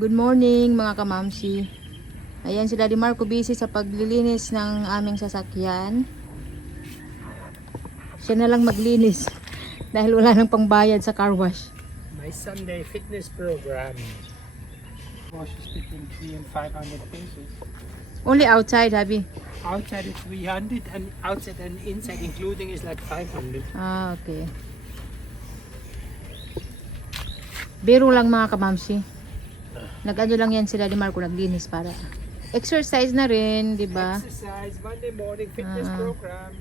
Good morning mga kamamsi. Ayan si Daddy Marco busy sa paglilinis ng aming sasakyan. Siya na lang maglinis dahil wala nang pangbayad sa car wash. My Sunday fitness program. Washes between 3 and 500 pesos. Only outside, Habi. Outside is 300 and outside and inside including is like 500. Ah, okay. Biro lang mga kamamsi. Nag-ano lang yan si Daddy Marco, naglinis para exercise na rin, di ba? Exercise, Monday morning fitness program.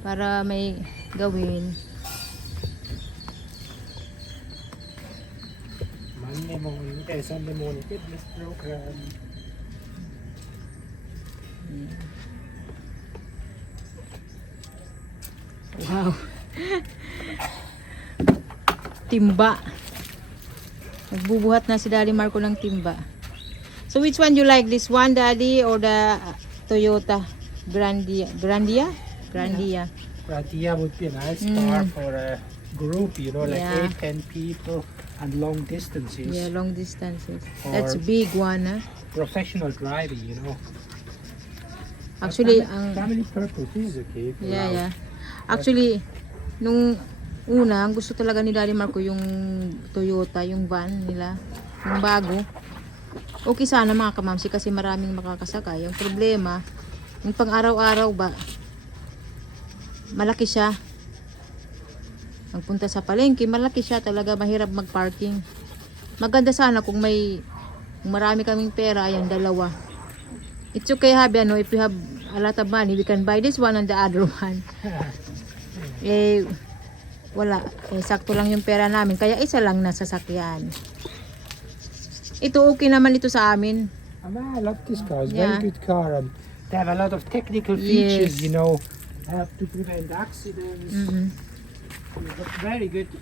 Para may gawin. Sunday morning fitness program. Wow. Timba. Nagbubuhat na si Daddy Marco ng timba. So which one you like? This one, Daddy, or the Toyota Grandia? Grandia? Grandia. Grandia would be a nice car for a group, you know, like 8-10 people and long distances. Yeah, long distances. Or That's a big one, huh? professional driving, you know. Actually, family purpose is okay. yeah. Actually, nung una, ang gusto talaga ni Daddy Marco yung Toyota, yung van nila, yung bago. Okay sana mga kamamsi kasi maraming makakasakay. Yung problema, yung pang araw-araw ba, malaki siya. Magpunta sa palengke, malaki siya talaga, mahirap mag-parking. Maganda sana kung marami kaming pera, ayan, dalawa. It's okay, Habi, ano, if you have a lot of money, we can buy this one and the other one. Wala. Sakto lang yung pera namin. Kaya isa lang na sasakyan. Ito okay naman ito sa amin. I love this car. It's a Yeah. very good car. And they have a lot of technical features, you know. To prevent accidents. It's very good.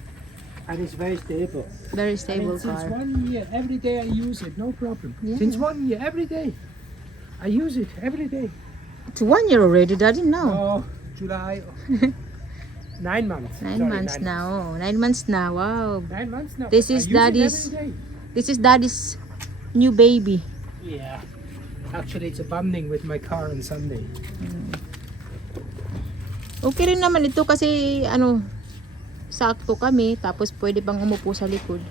And it's very stable. Very stable Since car. 1 year, every day I use it. No problem. Yeah. Since 1 year, every day. I use it every day. It's 1 year already, Daddy, now. Oh, July. 9 months. 9 Sorry, months 9 now. 9 months now. Wow. 9 months now. This I is use it Daddy's. every day. This is Daddy's new baby. Yeah. Actually, it's a bonding with my car on Sunday. Okay rin naman ito kasi ano, sakto kami, tapos pwede pang umupo sa likod.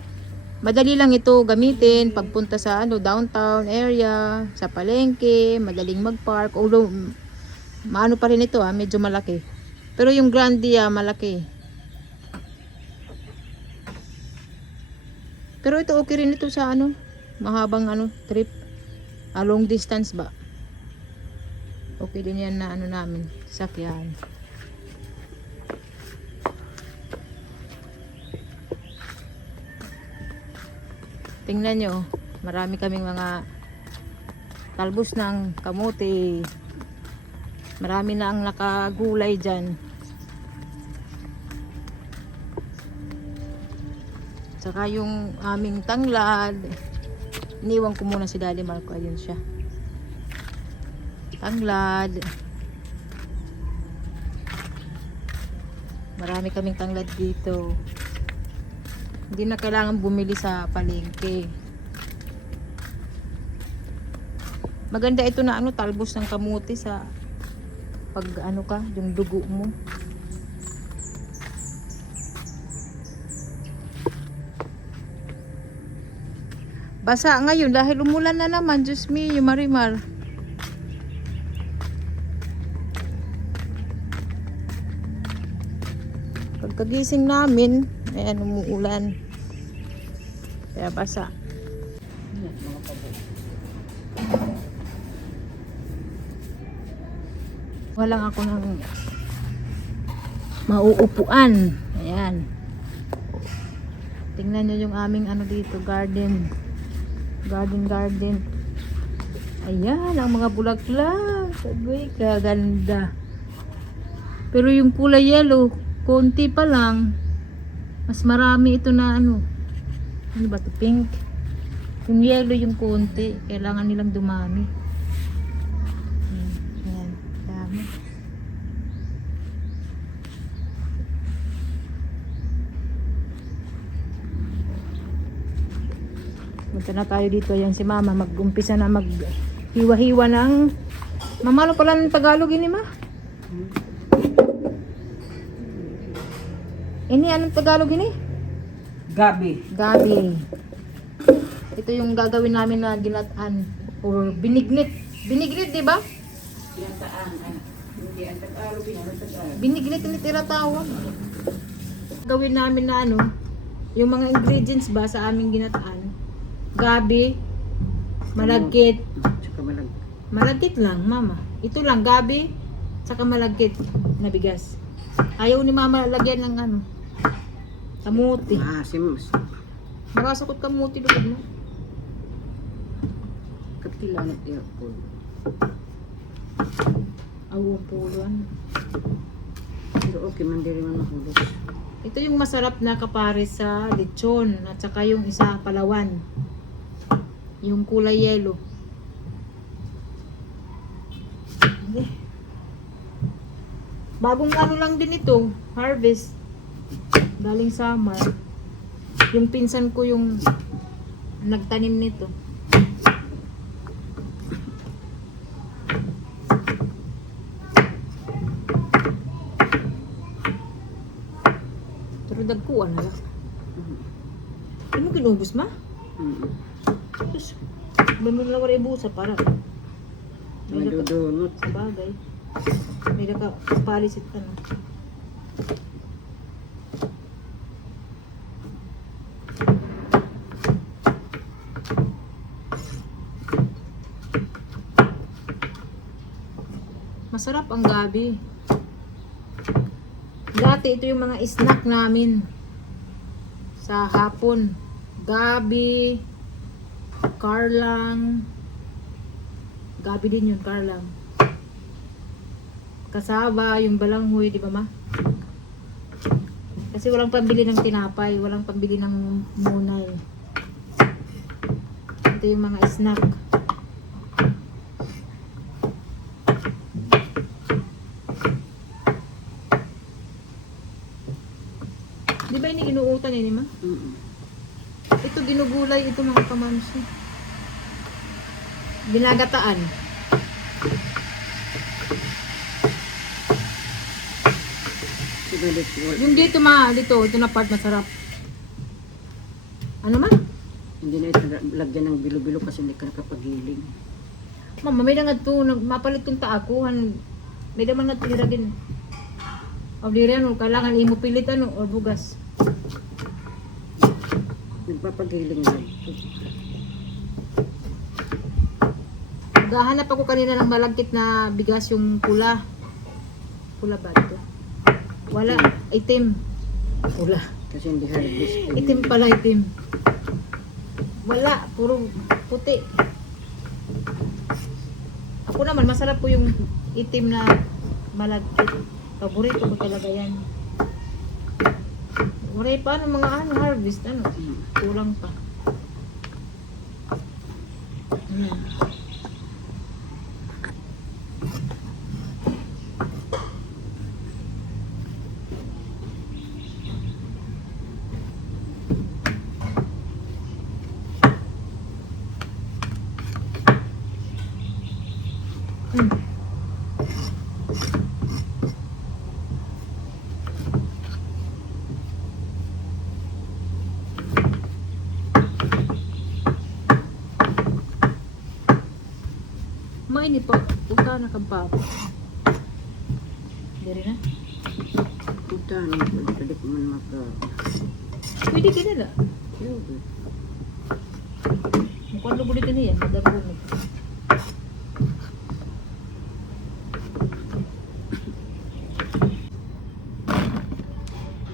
Madali lang ito gamitin pagpunta sa downtown area, sa palengke, madaling mag-park. Although maano pa rin ito, medyo malaki. Pero yung Grandia malaki. Pero ito okay rin ito sa mahabang trip. Long distance ba? Okay din yan na namin, sakyan. Tingnan nyo, marami kaming mga talbos ng kamote. Marami na ang nakagulay dyan. Saka yung aming tanglad. Iniwan ko muna si Daddy Marco. Ayun siya. Tanglad. Marami kaming tanglad dito. Hindi na kailangan bumili sa palengke. Maganda ito na talbos ng kamuti sa pag yung dugo mo. Basa ngayon dahil umulan na naman, Diyos me, yung Marimar. Pagkagising namin, ayan, umuulan. Kaya basa. Walang ako ng mauupuan. Ayan. Tingnan nyo yung aming dito, garden. Garden. Ayan, ang mga bulaklak. Sabi, kaganda. Pero yung kulay yellow, konti pa lang. Mas marami ito na ano ba ito? Pink. Yung yellow yung konti. Kailangan nilang dumami. Ayan. Dami. Punta na tayo dito. Yan si mama. Mag-umpisa na mag-hiwa-hiwa ng... Mamalo pala ng Tagalog ini ma? Ini anong Tagalog ini? Gabi. Gabi. Ito yung gagawin namin na ginataan or binignit. Binignit, di ba? Binignit ni tinatawag. Gawin namin na ano, yung mga ingredients ba sa aming ginataan. Gabi, malagkit. Tsaka malag. Malagkit lang, mama. Ito lang, gabi, saka malagkit na bigas. Ayaw ni mama lagyan ng ano, kamuti. Sims. Makasakot kamuti doon mo. Katilanat niya po. Awang puluan. Pero okay, mandiri man mahulog. Ito yung masarap na kapares sa lechon at saka yung isa palawan. Yung kulay yellow. Bagong ano lang din ito, harvest. Galing summer. Yung pinsan ko yung nagtanim nito. Pero dagkuan na lang. Ano kinubos ma? Tapos, banun lang wala ibusa para. May Madudunot. sa bagay. May nakapalisit ka na. Masarap ang gabi. Dati ito yung mga snack namin sa hapon. Gabi, karlang. Gabi din yun, karlang. Kasaba, yung balanghoy, di ba ma? Kasi walang pambili ng tinapay, walang pambili ng munay. Ito yung mga snack. Di ba ini inuutan ini ma? Ito ginugulay, ito mga kamansi. Ginagataan. Yung dito ma, dito, ito na part masarap. Ano ma? Hindi na ito lagyan ng bilo-bilo kasi hindi ka nakapagiling. Mama, may nangad to, mapalit kong taakuhan. May naman nga tiniragin. O di rin, kailangan imo pilit ano, o bugas. Nagpapagiling na. Naghahanap ako kanina ng malagkit na bigas yung pula. Pula ba ito? Wala, itim. Pula. Kasi hindi harvest. Itim pala, itim. Wala, puro puti. Ako naman, masarap po yung itim na malagkit. Paborito ko talaga yan. Wala pa ng mga ano, harvest, ano, kulang pa. Maini po, puta na kang papa. Dari na? Puta, pwede ko man maka... Pwede ka na. Mukhang lubulit ka niya, madarunod.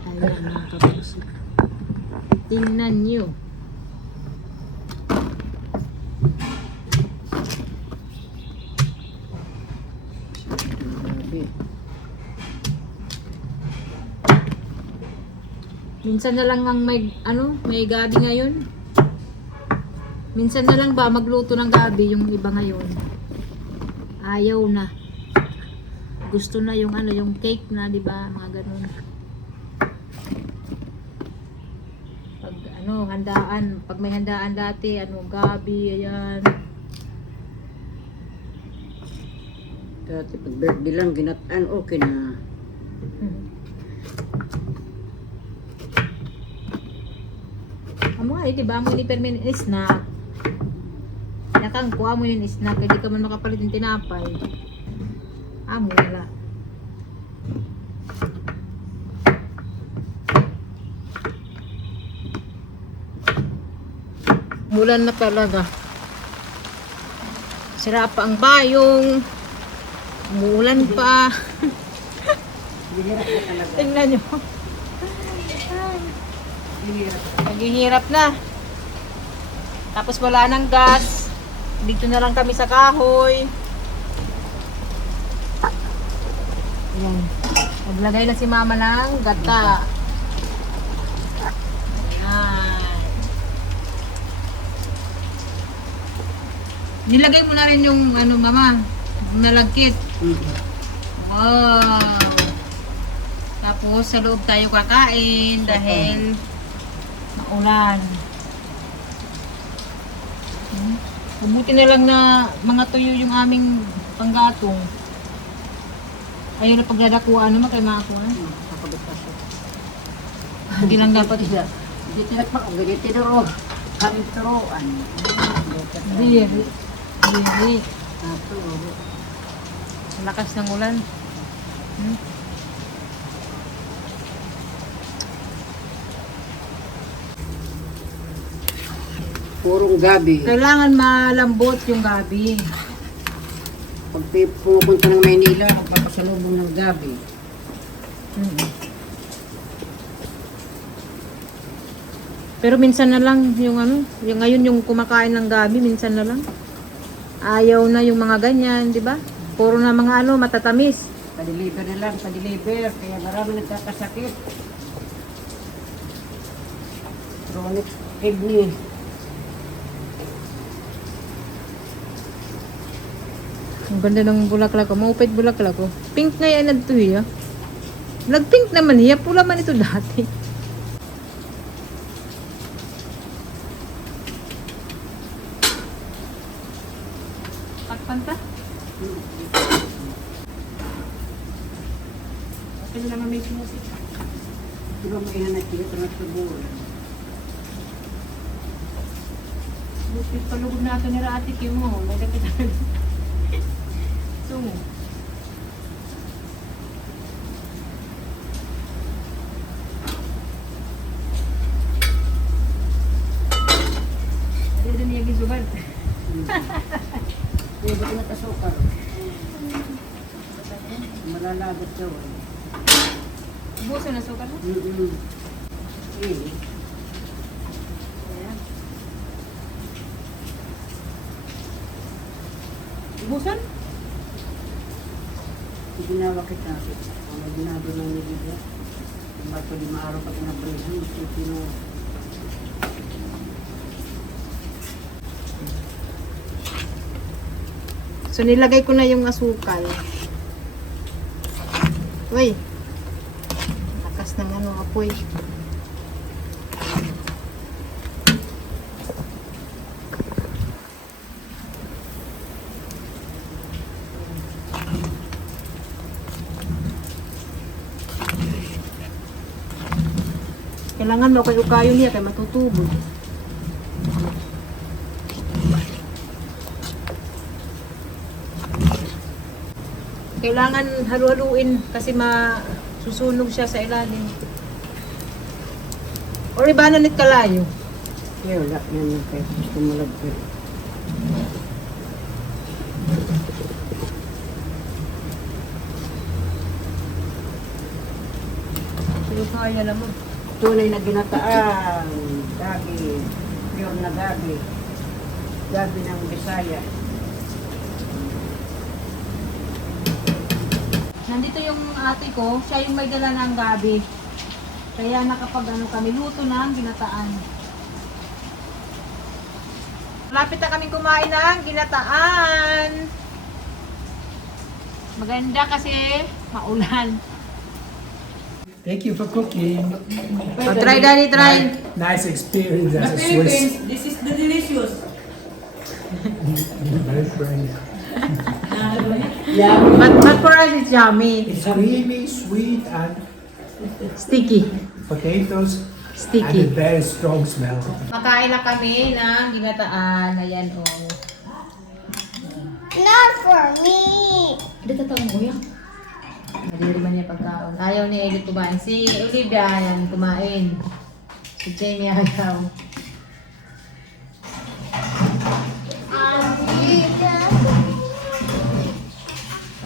Ayan mga kapatid. Tingnan nyo. Minsan na lang ang may gabi ngayon. Minsan na lang ba magluto ng gabi yung iba ngayon. Ayaw na. Gusto na yung yung cake na, 'di ba? Mga ganun. Pag ano, handaan. Pag may handaan dati, ano, gabi, ayan. Dati pag birthday lang, ginataan, okay na. Amo nga, di ba? Amo ni permanent snack. Nakang kuha mo yung snack, hindi ka man makapalit ng tinapay. Amo nila. Mulan na talaga. Sira pa ang bayong. Umuulan pa. Bihirap na talaga. Tingnan nyo. Bihirap. Naghihirap na. Tapos wala nang gas. Dito na lang kami sa kahoy. Ayan. Naglagay na si mama ng gata. Ayan. Nilagay mo na rin yung ano mama, nalagkit. Wow. Tapos sa loob tayo kakain dahil maulan. Mabuti na lang na mga tuyo yung aming panggatong. Ayaw na pagdadakuan naman kay mga kuwan. Hindi lang dapat Hindi tinagpak, hindi tinuro. Kami turuan. Hindi. Hindi. Naturo. Lakas ng ulan. Purong gabi. Kailangan malambot yung gabi. Pag pupunta ng Maynila, papasalubong ng gabi. Pero minsan na lang yung ano, yung ngayon yung kumakain ng gabi, minsan na lang. Ayaw na yung mga ganyan, di ba? Puro na mga ano, matatamis. Pa-deliver na lang, pa-deliver. Kaya marami nagkakasakit. Chronic kidney. Ang ganda ng bulaklak ko. Maupit bulaklak ko. Pink na yan na ito hiya. Nag-pink naman hiya. Pula man ito dati. Takpan ta? Okay na naman may music. Di ba maihanap dito na tubulan? Lupit palugod na ito ni Rati Kim mo. Nagkakita. Tungo. Ada din yung gisuban. Hindi ba nakasukar? Malalagot daw. Buso na suka na? Eh, Buson? ginawa kita. Ang ginado ng nilibya. Kung ba't pa 5 araw pa pinapresan, sino So nilagay ko na yung asukal. Uy. Lakas ng ano apoy. Kailangan mo kayo niya kay matutubo. Kailangan halu-haluin kasi masusunog siya sa ilalim. O ibanan nit kalayo. kaya wala yan yung kahit gusto mo lagpit. Pero kaya naman. Tunay na ginataan, gabi, pure na gabi, gabi ng Bisaya. Nandito yung ate ko, siya yung may dala ng gabi. Kaya nakapag ano kami, luto na ang ginataan. Lapit na kaming kumain ng ginataan. Maganda kasi maulan. Thank you for cooking. Oh, try, Daddy, try. Nice experience as a Swiss. Philippines, this is the delicious. Very French. Yeah. But for us, it's yummy. It's creamy, sweet, and Sticky. potatoes. And a Sticky. very strong smell. Makain na kami ng ginataan. Ayan, oh. Not for me. Hindi tatawang kuya. Maliriman niya pagkaon. Ayaw ni Edith kumain. Si Olivia, ayan, kumain. Si Jamie ayaw.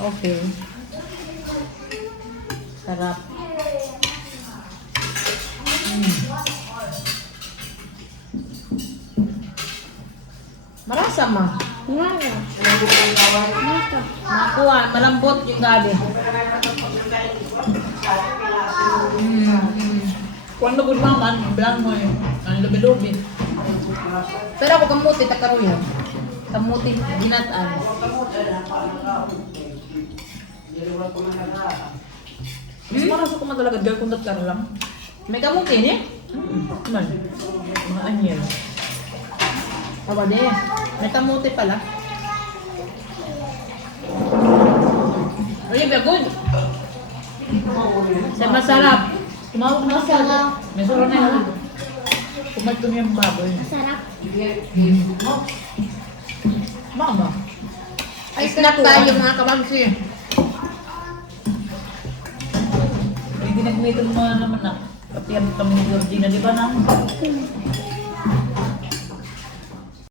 Okay. Sarap. Marasa ma. Nakuha, malambot yung gabi. Cuando gulmaman, bilang mo eh, ang lubi-lubi. Pero ako kamuti, takaruyan. Kamuti, ginataan. Mas marasa ko man talaga, girl, kung datlar lang. May kamuti niya? Man, mga anyel. Awa de. May kamuti pala. Olivia, good. Sa masarap. Tumawag na sa may sarap na yun. Kumalto niya yung baboy. Sarap. Mama. Ay, snack tayo mga kabamsi. Ay, ginagmitan mo naman na. Kapiyan kami ni Georgina, di ba na?